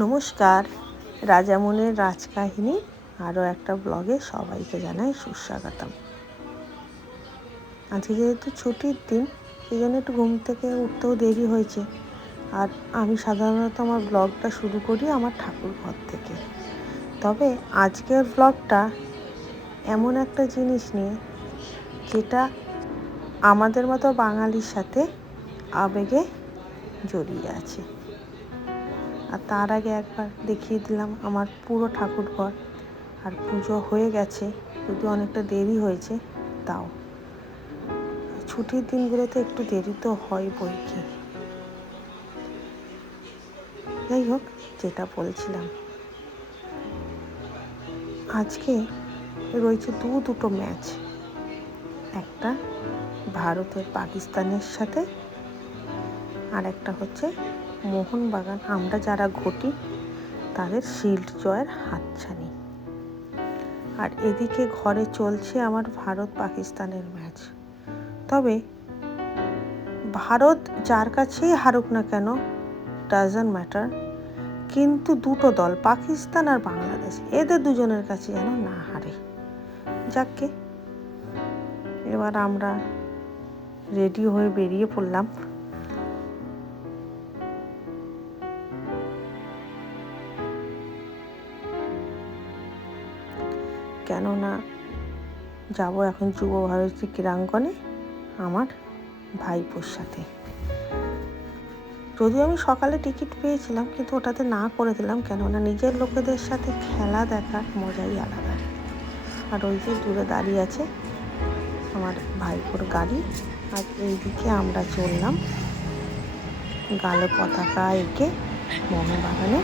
নমস্কার, রাজামনের রাজকাহিনী আরও একটা ব্লগে সবাইকে জানাই সুস্বাগতম। আজকে যেহেতু ছুটির দিন, সেই জন্য একটু ঘুম থেকে উঠতেও দেরি হয়েছে। আর আমি সাধারণত আমার ব্লগটা শুরু করি আমার ঠাকুর ঘর থেকে। তবে আজকের ব্লগটা এমন একটা জিনিস নিয়ে, যেটা আমাদের মতো বাঙালির সাথে আবেগে জড়িয়ে আছে। আর তার আগে একবার দেখিয়ে দিলাম আমার পুরো ঠাকুর ঘর। আর পুজো হয়ে গেছে, যদিও অনেকটা দেরি হয়েছে, তাও ছুটির দিনগুলোতে একটু দেরি তো হয় বই কি। যাই হোক, যেটা বলছিলাম, আজকে রয়েছে দুটো ম্যাচ। একটা ভারতের পাকিস্তানের সাথে, আর একটা হচ্ছে মোহনবাগান, আমরা যারা ঘটি তাদের শিল্ড জয়ের হাতছানি। আর এদিকে ঘরে চলছে আমার ভারত পাকিস্তানের ম্যাচ। তবে ভারত যার কাছেই হারুক না কেন, ডাজন্ট ম্যাটার, কিন্তু দুটো দল পাকিস্তান আর বাংলাদেশ, এদের দুজনের কাছে যেন না হারে। যাকে এবার আমরা রেডি হয়ে বেরিয়ে পড়লাম। কেননা যাব এখন যুব ভারতী ক্রীড়াঙ্গনে আমার ভাইপোর সাথে। যদিও আমি সকালে টিকিট পেয়েছিলাম, কিন্তু ওটাতে না করে দিলাম, কেননা নিজের লোকেদের সাথে খেলা দেখার মজাই আলাদা। আর ওই যে দূরে দাঁড়িয়ে আছে আমার ভাইপোর গাড়ি। আর এইদিকে আমরা চললাম গালে পতাকা এঁকে মোহনবাগানে,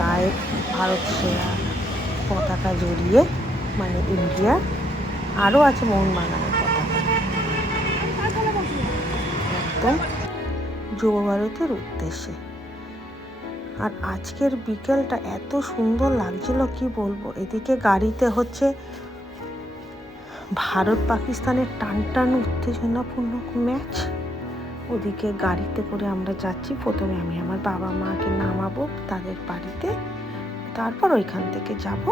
গায়ে ভারত সেরা পতাকা জড়িয়ে, মানে ইন্ডিয়ার, আরও আছে মোহনবাগানের পতাকা, একদম যুব ভারতের উদ্দেশ্যে। আর আজকের বিকেলটা এত সুন্দর লাগছিল কি বলবো। এদিকে গাড়িতে হচ্ছে ভারত পাকিস্তানের টান উত্তেজনাপূর্ণ ম্যাচ, ওদিকে গাড়িতে করে আমরা যাচ্ছি। প্রথমে আমি আমার বাবা মাকে নামাবো তাদের বাড়িতে, তারপর ওইখান থেকে যাব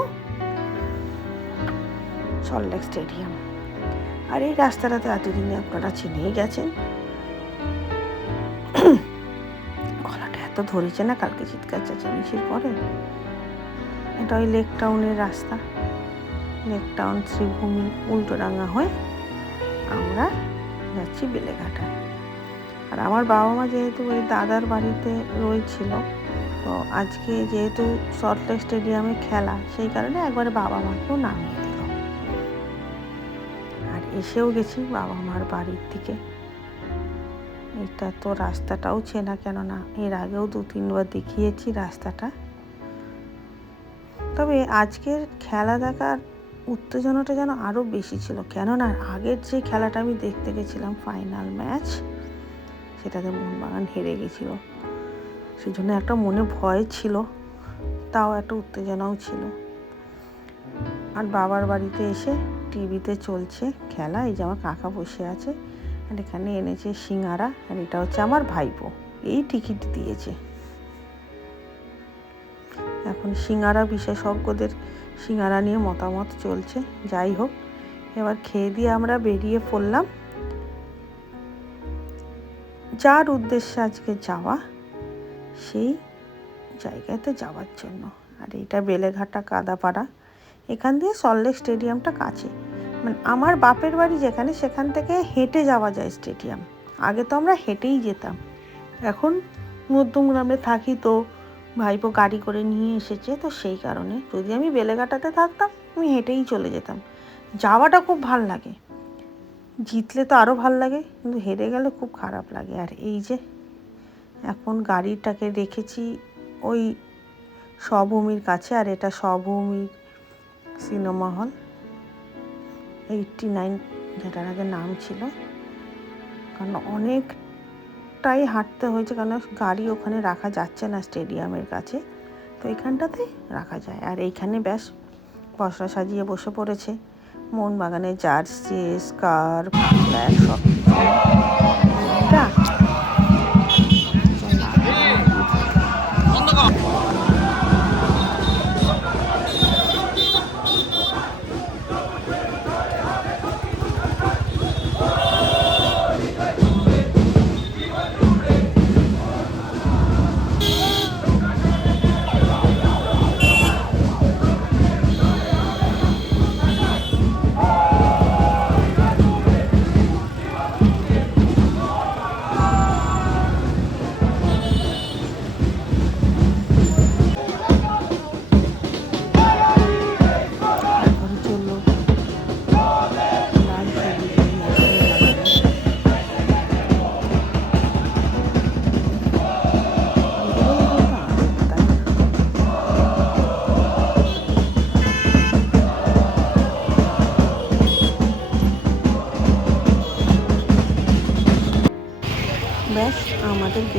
সল্টলেক স্টেডিয়াম। আর এই রাস্তাটাতে এতদিনে আপনারা চিনেই গেছেন। গলাটা এত ধরেছে না কালকে চিৎকার চেঁচামেচির পরে। এটা ওই লেক টাউনের রাস্তা। লেক টাউন শ্রীভূমি উল্টোডাঙ্গা হয়ে আমরা যাচ্ছি বেলেঘাটা। আর আমার বাবা মা যেহেতু ওই দাদার বাড়িতে রয়েছিল, তো আজকে যেহেতু সল্টলেক স্টেডিয়ামে খেলা, সেই কারণে একবারে বাবা মাকেও নামিয়ে দিল। আর এসেও গেছি বাবা মার বাড়ির দিকে। এটা তো রাস্তাটাও চেনা, কেননা এর আগেও 2-3বার দেখিয়েছি রাস্তাটা। তবে আজকের খেলা দেখার উত্তেজনাটা যেন আরও বেশি ছিল, কেননা আগের যে খেলাটা আমি দেখতে গেছিলাম ফাইনাল ম্যাচ, সেটাতে মোহনবাগান হেরে গেছিল। সেই জন্য একটা মনে ভয় ছিল, তাও একটা উত্তেজনাও ছিল। আর বাবার বাড়িতে এসে টিভিতে চলছে খেলা, এই যে আমার কাকা বসে আছে, আর এখানে এনেছে সিঙ্গারা। আর এটা হচ্ছে আমার ভাইপো, এই টিকিট দিয়েছে। এখন সিঙ্গারা বিশেষজ্ঞদের সিঙ্গারা নিয়ে মতামত চলছে। যাই হোক, এবার খেয়ে দিয়ে আমরা বেরিয়ে পড়লাম যার উদ্দেশ্যে আজকে যাওয়া, সেই জায়গাতে যাওয়ার জন্য। আর এইটা বেলেঘাটা কাদাপাড়া, এখান দিয়ে সল্টলেক স্টেডিয়ামটা কাছে। মানে আমার বাপের বাড়ি যেখানে, সেখান থেকে হেঁটে যাওয়া যায় স্টেডিয়াম। আগে তো আমরা হেঁটেই যেতাম, এখন মধ্যমগ্রামে থাকি, তো ভাইপো গাড়ি করে নিয়ে এসেছে, তো সেই কারণে। যদি আমি বেলেঘাটাতে থাকতাম, আমি হেঁটেই চলে যেতাম। যাওয়াটা খুব ভাল লাগে, জিতলে তো আরও ভাল লাগে, কিন্তু হেরে গেলে খুব খারাপ লাগে। আর এই যে এখন গাড়িটাকে রেখেছি ওই স্বভূমির কাছে। আর এটা স্বভূমির সিনেমা হল 89, যেটার আগে নাম ছিল। কারণ অনেকটাই হাঁটতে হয়েছে, কারণ গাড়ি ওখানে রাখা যাচ্ছে না স্টেডিয়ামের কাছে, তো এইখানটাতে রাখা যায়। আর এইখানে ব্যাস পসরা সাজিয়ে বসে পড়েছে মোহনবাগানের জার্সি, স্কার্ফ, ফ্ল্যাগ, সব কিছু। এটা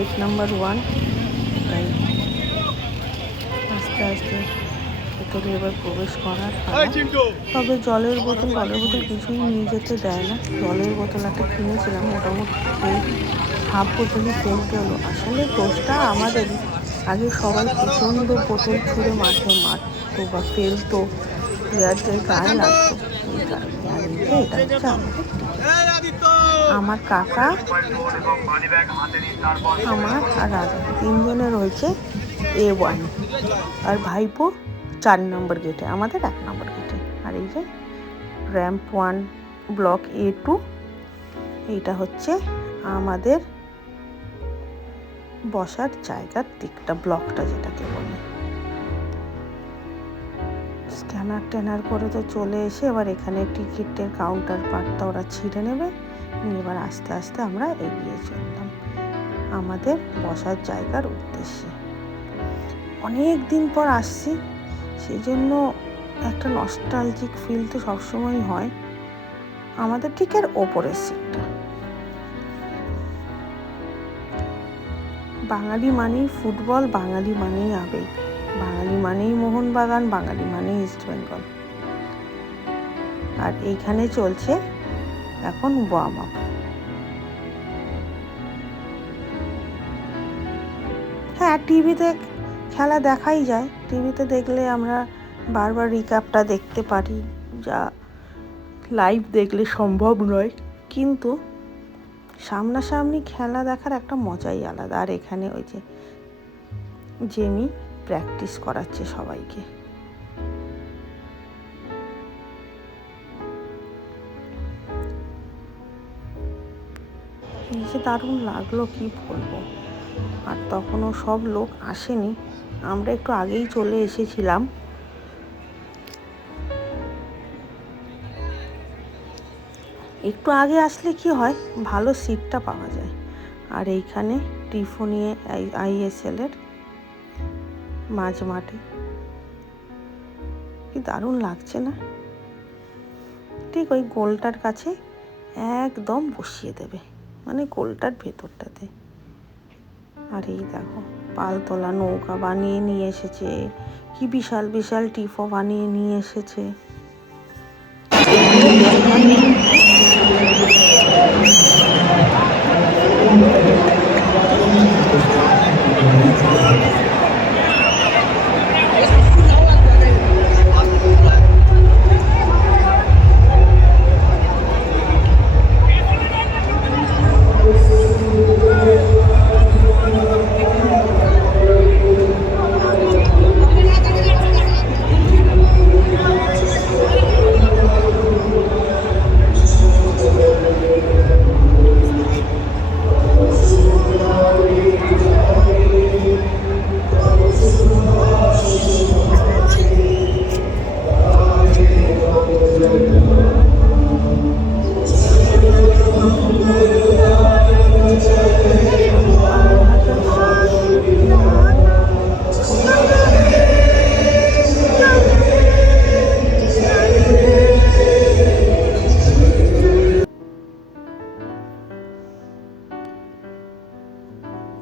গেট নাম্বার 1, তাই আস্তে আস্তে ভেতরে এবার প্রবেশ করার পালা। তবে জলের বোতল কিছুই নিয়ে যেতে দেয় না। জলের বোতল একটা কিনেছিলাম, মোটামুটি হাফ বোতলই ফেলতে হলো। আসলে দোষটা আমাদেরই, আগে সবাই প্রচণ্ড বোতল ছুঁড়ে মাঠে মারতো বা ফেলতো, প্লেয়ারদের গায়ে লাগতো, এই কারণে। আর এটা হচ্ছে আমাদের টিকিট। আমার কাকা, আমার আর রাজা 3 জনে রয়েছে A1, আর ভাইপো 4 নম্বর গেটে, আমাদের 1 নম্বর গেটে। আর এই যে র্যাম্প 1 ব্লক A2, এইটা হচ্ছে আমাদের বসার জায়গার দিকটা, ব্লকটা যেটাকে বলে। স্ক্যানার করে তো চলে এসে এবার এখানে টিকিটের কাউন্টার পার্টটা ওরা ছিঁড়ে নেবে, এবার আস্তে আস্তে আমরা এগিয়ে চললাম আমাদের বসার জায়গার উদ্দেশ্যে। অনেক দিন পর আসছি, সেই জন্য একটা নস্টালজিক ফিল তো সবসময় হয়। আমাদের ঠিক এর ওপরের সিটটা। বাঙালি মানেই ফুটবল, বাঙালি মানেই আবেগ, বাঙালি মানেই মোহনবাগান, বাঙালি মানেই ইস্টবেঙ্গল। আর এইখানে চলছে এখন ওয়ার্ম আপ। হ্যাঁ, টিভিতে খেলা দেখাই যায়, টিভিতে দেখলে আমরা বারবার রিক্যাপটা দেখতে পারি, যা লাইভ দেখলে সম্ভব নয়। কিন্তু সামনাসামনি খেলা দেখার একটা মজাই আলাদা। আর এখানে ওই যে জেমি প্র্যাকটিস করাচ্ছে সবাইকে। এই যে দারুণ লাগলো, কি বলবো। আর তখনও সব লোক আসেনি, আমরা একটু আগেই চলে এসেছিলাম। একটু আগে আসলে কি হয়, ভালো সিটটা পাওয়া যায়। আর এইখানে টিফো নিয়ে ISL এর মাঝ মাঠে, কি দারুণ লাগছে না? ঠিক ওই গোলটার কাছে একদম বসিয়ে দেবে, মানে গোলটার ভেতরটাতে। আর এই দেখো পালতোলা নৌকা বানিয়ে নিয়ে এসেছে, কি বিশাল বিশাল টিফো বানিয়ে নিয়ে এসেছে।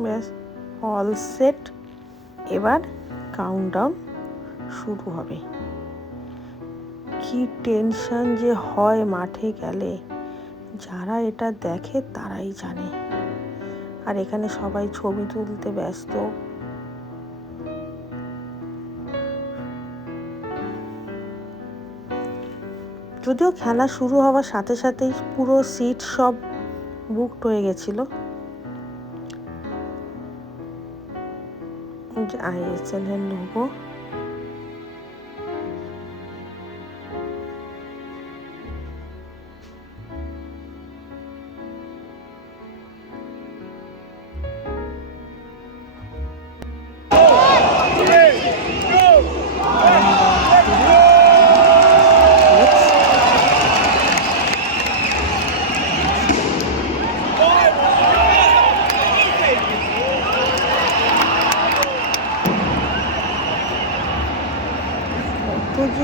ব্যাস অল সেট, এবার কাউন্টডাউন শুরু হবে। কি টেনশন যে হয় মাঠে গেলে, যারা এটা দেখে তারাই জানে। আর এখানে সবাই ছবি তুলতে ব্যস্ত। যদিও খেলা শুরু হওয়ার সাথে সাথেই পুরো সিট সব বুকড হয়ে গেছিল। ISL এর লোগো,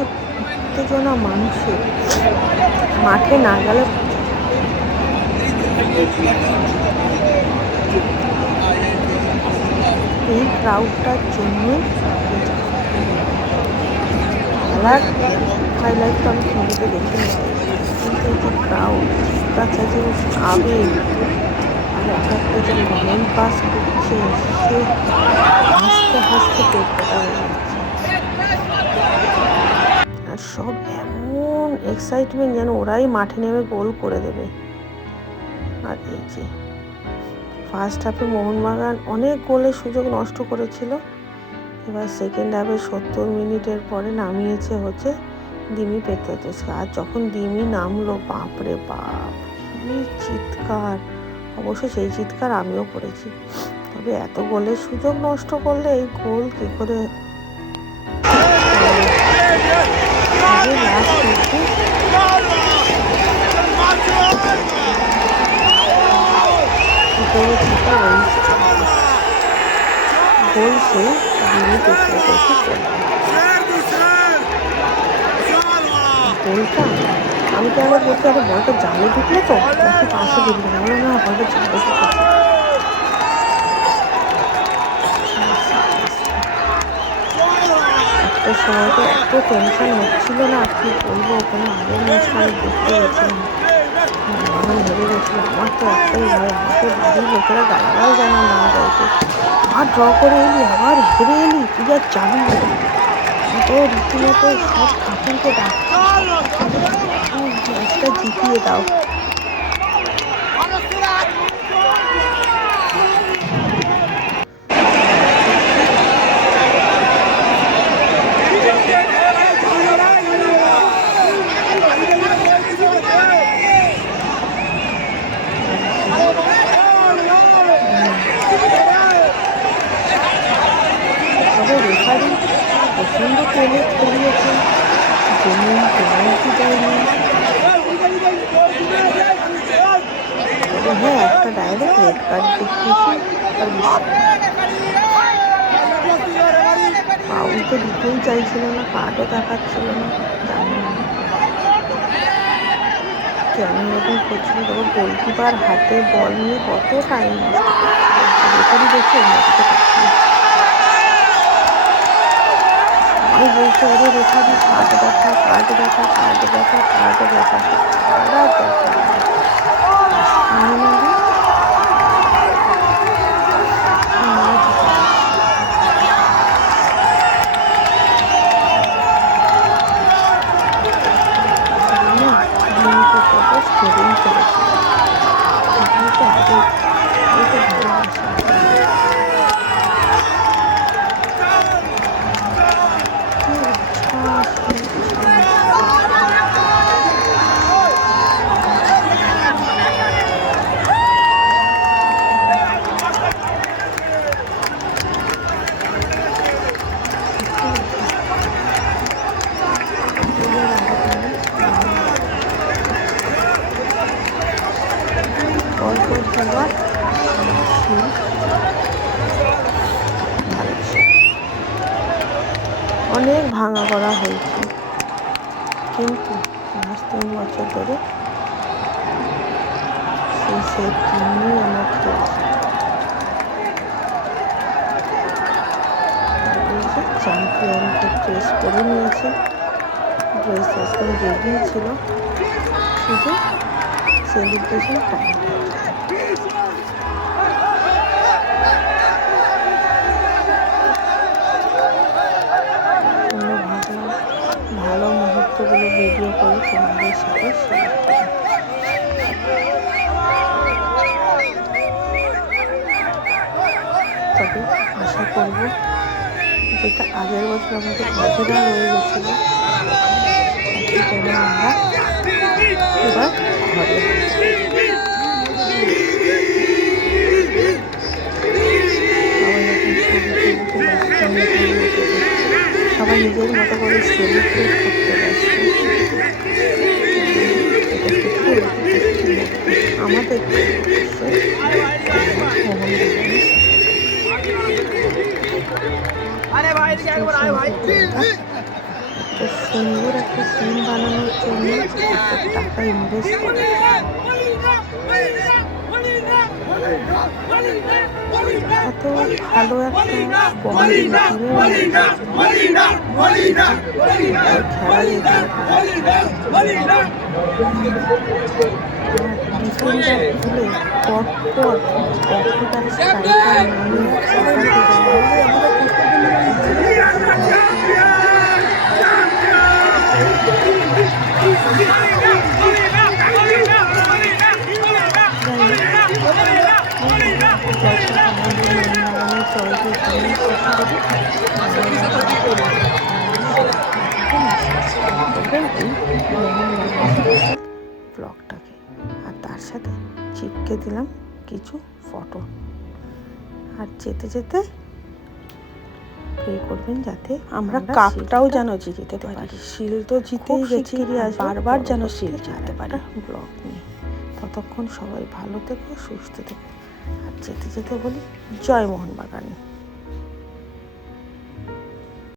উত্তেজনা মানুষের মাঠে না গেলে বোঝা যায়। এই ক্রাউডটার জন্যই খেলার হাইলাইট তো আমি টিভিতে দেখে নিই, কিন্তু এই যে ক্রাউড, বাচ্চা যে আবেগ আর একটা যে কমেন্ট পাস করছে, সে হাসতে হাসতে পেট কাটা হয়ে যাচ্ছে। আর সব এমন এক্সাইটমেন্ট যেন ওরাই মাঠে নেমে গোল করে দেবে। আর এই যে ফার্স্ট হাফে মোহনবাগান অনেক গোলের সুযোগ নষ্ট করেছিল, এবার সেকেন্ড হাফে 70 মিনিটের পরে নামিয়েছে হচ্ছে দিমি পেত্রাতোসকে। আর যখন দিমি নামলো, বাপরে বাপ কি চিৎকার! অবশ্য সেই চিৎকার আমিও করেছি। তবে এত গোলের সুযোগ নষ্ট করলে এই গোল কি করে গোল সে দিমি পেত্রাতোসই করলো। গোলটা আমি তো আবার বলছি, আরে বলটা জালে ঢুকলো তো নাকি পাশে ঢুকলো, বলো না বলটা জালে ঢুকেছে। একটা সময় তো এত টেনশন হচ্ছিল না, কি বলবো, ওখানে আগের ম্যাচটা আমি দেখতে গেছিলাম, বাগান হেরে গেছিলো। আমার তো একটাই ভয়, আমাকে বাড়ির লোকেরা গালাগাল যেন না দেয়, আর ড্র করে এলি আবার হেরে এলি, তুই আর যাবি না। তো রীতিমতো সব ঠাকুরকে ডাকছে ম্যাচটা জিতিয়ে দাও। তবে রেফারি প্রচণ্ড প্রেমে খেলিয়েছে, জমিন পেনাল্টি দেয়নি। তবে হ্যাঁ, একটা ডাইরেক্ট রেড কার্ড দেখিয়েছি, পাউল তো দিতেই চাইছিল না, কার্ডও দেখাচ্ছিল না, জানি না কেন এরকম করছিল। তবে গোলকিপার হাতে বল নিয়ে কত টাইম নষ্ট করছিল, রেফারি দেখে অন্যদিকে তাকিয়ে আমি বলছি, ওরে রেফারি কার্ড দেখা, কার্ড দেখা, কার্ড দেখা, কার্ড দেখা, কার্ড দেখা। অনেক ভাঙা করা হয়েছে, কিন্তু লাস্ট 3 বছর ধরে সেই টিম নিয়ে আমরা খেলছি। চ্যাম্পিয়নকে ড্রেস করে নিয়েছে, ড্রেস একদম রেডি ছিল, শুধু সেলিব্রেশন টাইম। ভালো মুহূর্তগুলো ভিডিও করে তোমাদের সাথে শেয়ার করি। তবে আশা করব যেটা আগের বছর আমাদের বাজেরা রয়ে গেছিল, যেন আমরা এবার ঘরে সবাই নিজের মতো করে সেলিব্রেট করতে ব্যস্ত। আমাদের সুন্দর একটা টিম বানানোর জন্য টাকা ইনভেস্ট করে। এত ভালো একটা বন্ধ খেলা ডিফেন্ডার ভুলে পরপর পর্তুগাল স্ট্রাইকার ব্লগটাকে আর তার সাথে চিপকে দিলাম কিছু ফটো। আর যেতে যেতে প্রে করবেন যাতে আমরা কাপটাও যেন জিতে পারি। শিল তো জিতেই গেছি, বারবার যেন শিল জিততে পারি। ব্লগ নিয়ে ততক্ষণ সবাই ভালো থেকো, সুস্থ থেকো। আর যেতে যেতে বলি জয় মোহনবাগান।